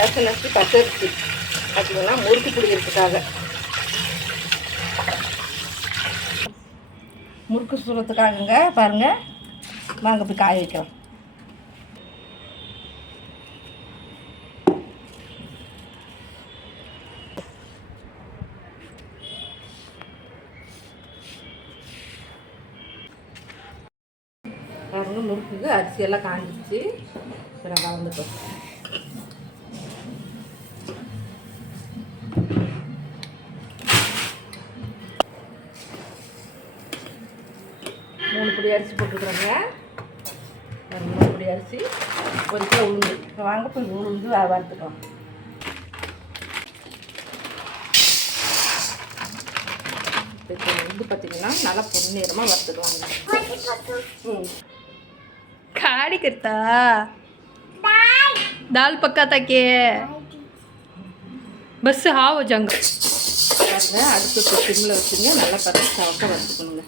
நச்சு பச்சரிசி பார்த்தீங்கன்னா முறுக்கு பிடிக்கிறதுக்காக முறுக்கு சுடுறதுக்காகங்க பாருங்கள். வாங்க போய் காய வைக்கலாம். பாருங்கள் முறுக்குக்கு அரிசியெல்லாம் காஞ்சிச்சு. இப்போ நான் கலந்துட்டோம். மூணு பொடி அரிசி போட்டுக்கிறோங்க. 3 பொடி அரிசி, 1 கிலோ உளுந்து. இப்போ வாங்க போய் உளுந்து வறுத்துக்கலாம். இப்போ உளுந்து பார்த்திங்கன்னா நல்லா பொன்னிறமாக வறுத்துக்கலாங்க. खाड़ी करता दाल पकाता के बस हाँ हो जाएगा. அடுப்பு சிம்மில் வச்சுங்க. நல்லா பச்சை வறுத்துக்கணுங்க.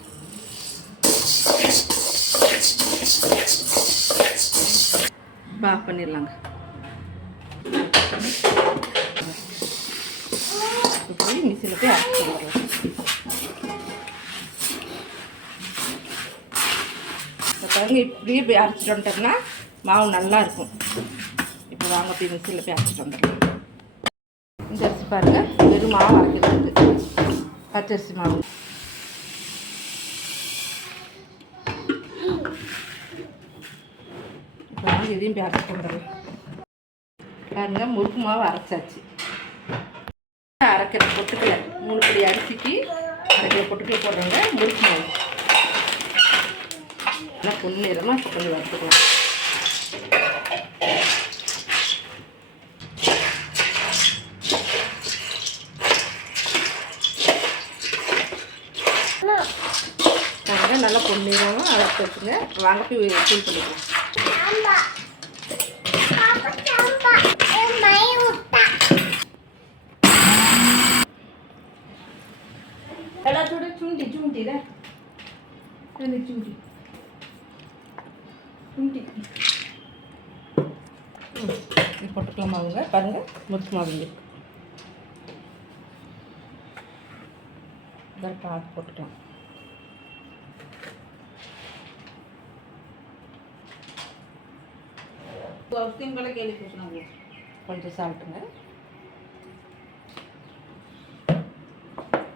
ஆஃப் பண்ணிடலாங்க. இப்படி மிக்ஸியில் போய் அரைச்சி கொடுக்கலாம். பாருங்க இப்படியே போய் அரைச்சிட்டு வந்துட்டோம்னா மாவு நல்லா இருக்கும். இப்போ வாங்க போய் மிக்ஸியில் போய் அரைச்சிட்டு வந்துடலாம். இந்த அரிசி பாருங்கள் வெறும் மாவு அரைக்கிறது பச்சரிசி மாவு. இப்போ வாங்க இதையும் போய் அரைச்சி வந்துடலாம். பாருங்க முறுக்கு மாவு அரைச்சாச்சு. அரைக்கிற பொட்டுக்கலை 3 பொடி அரிசிக்கு அரைக்கிற பொட்டுக்கலை போடுறோங்க. முறுக்கு மாவு நல்லா பொன்னிறமாக இப்போ கொஞ்சம் வறுத்துக்கலாம். நல்லா பொன்னிறமாக அரைச்சி வச்சுங்க. வாங்க போய் தூள் பண்ணிக்கலாம். எல்லாம் थोड़ा चुंटी चुंटी रे चुंटी चुंटी चुंटी இது போட்டுக்கலாமாங்க. பாருங்கள் முறுக்கு மாவுங்க இதை பார்த்து போட்டுக்கலாம். கொஞ்சம் சால்ட்டுங்க.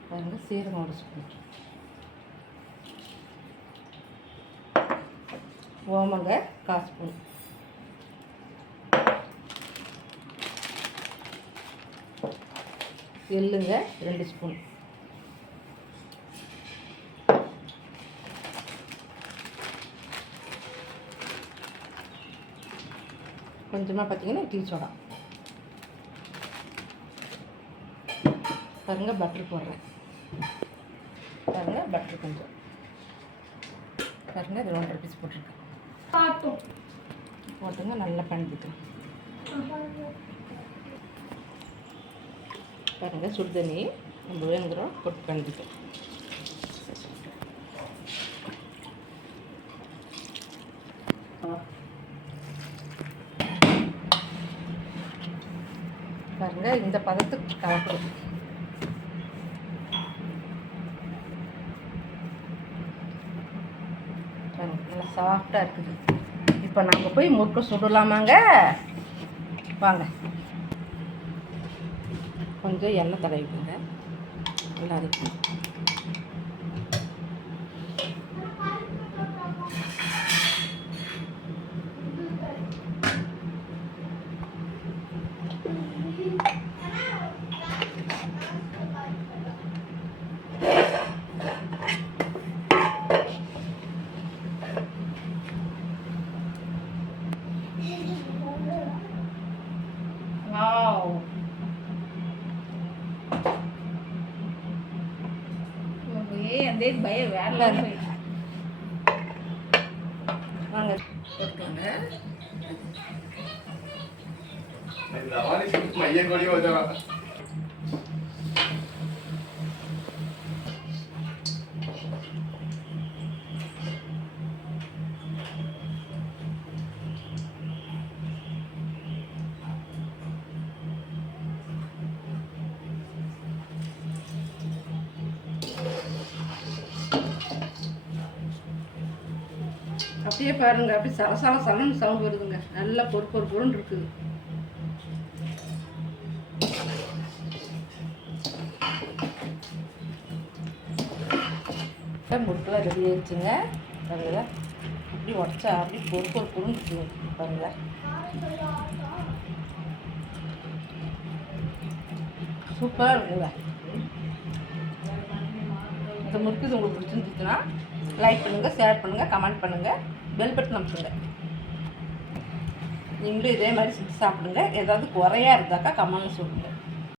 பாருங்கள் சீரகம் 1 ஸ்பூன், ஓமங்க 1/4 ஸ்பூன், எள்ளுங்க 2 ஸ்பூன், கொஞ்சமாக பார்த்தீங்கன்னா டீ சோடா. பாருங்கள் பட்டர் போடுறேன். பாருங்கள் பட்டர் கொஞ்சம் பாருங்கள். இது 1.5 பீஸ் போட்டிருக்கேன். போட்டுங்க நல்லா பண்ணிக்கலாம். பாருங்கள் சுடுதண்ணி நம்ம வேணுங்கிறோம் போட்டு பண்ணிக்கலாம். பாருங்கள் இந்த பதத்துக்கு கலக்கணும். நல்லா சாஃப்டாக இருக்குது. இப்போ நாங்கள் போய் முறுக்கு சுடலாமாங்க. வாங்க கொஞ்சம் எண்ணெய் தடவிக்குங்க. நல்லா இருக்கும். பய வேலை வாங்க அப்படியே பாருங்க, அப்படியே சலசல சலன்னு சவுண்ட் வருதுங்க. நல்லா பொறுன்னு இருக்குது. முறுக்கெல்லாம் ரெடி ஆயிடுச்சுங்க. பாருங்க, அப்படி உடச்சா அப்படி பொறுன்னு இருக்குங்க. பாருங்க, சூப்பராக இருக்குங்க. இந்த முறுக்கு உங்களுக்கு பிடிச்சிருந்துச்சுன்னா லைக் பண்ணுங்கள், ஷேர் பண்ணுங்கள், கமெண்ட் பண்ணுங்கள், பெல் பட்டன் அமுத்துங்க. நீங்களும் இதே மாதிரி செஞ்சு சாப்பிடுங்க. ஏதாவது குறையா இருந்தாக்கா கமெண்ட்னு சொல்லுங்கள்.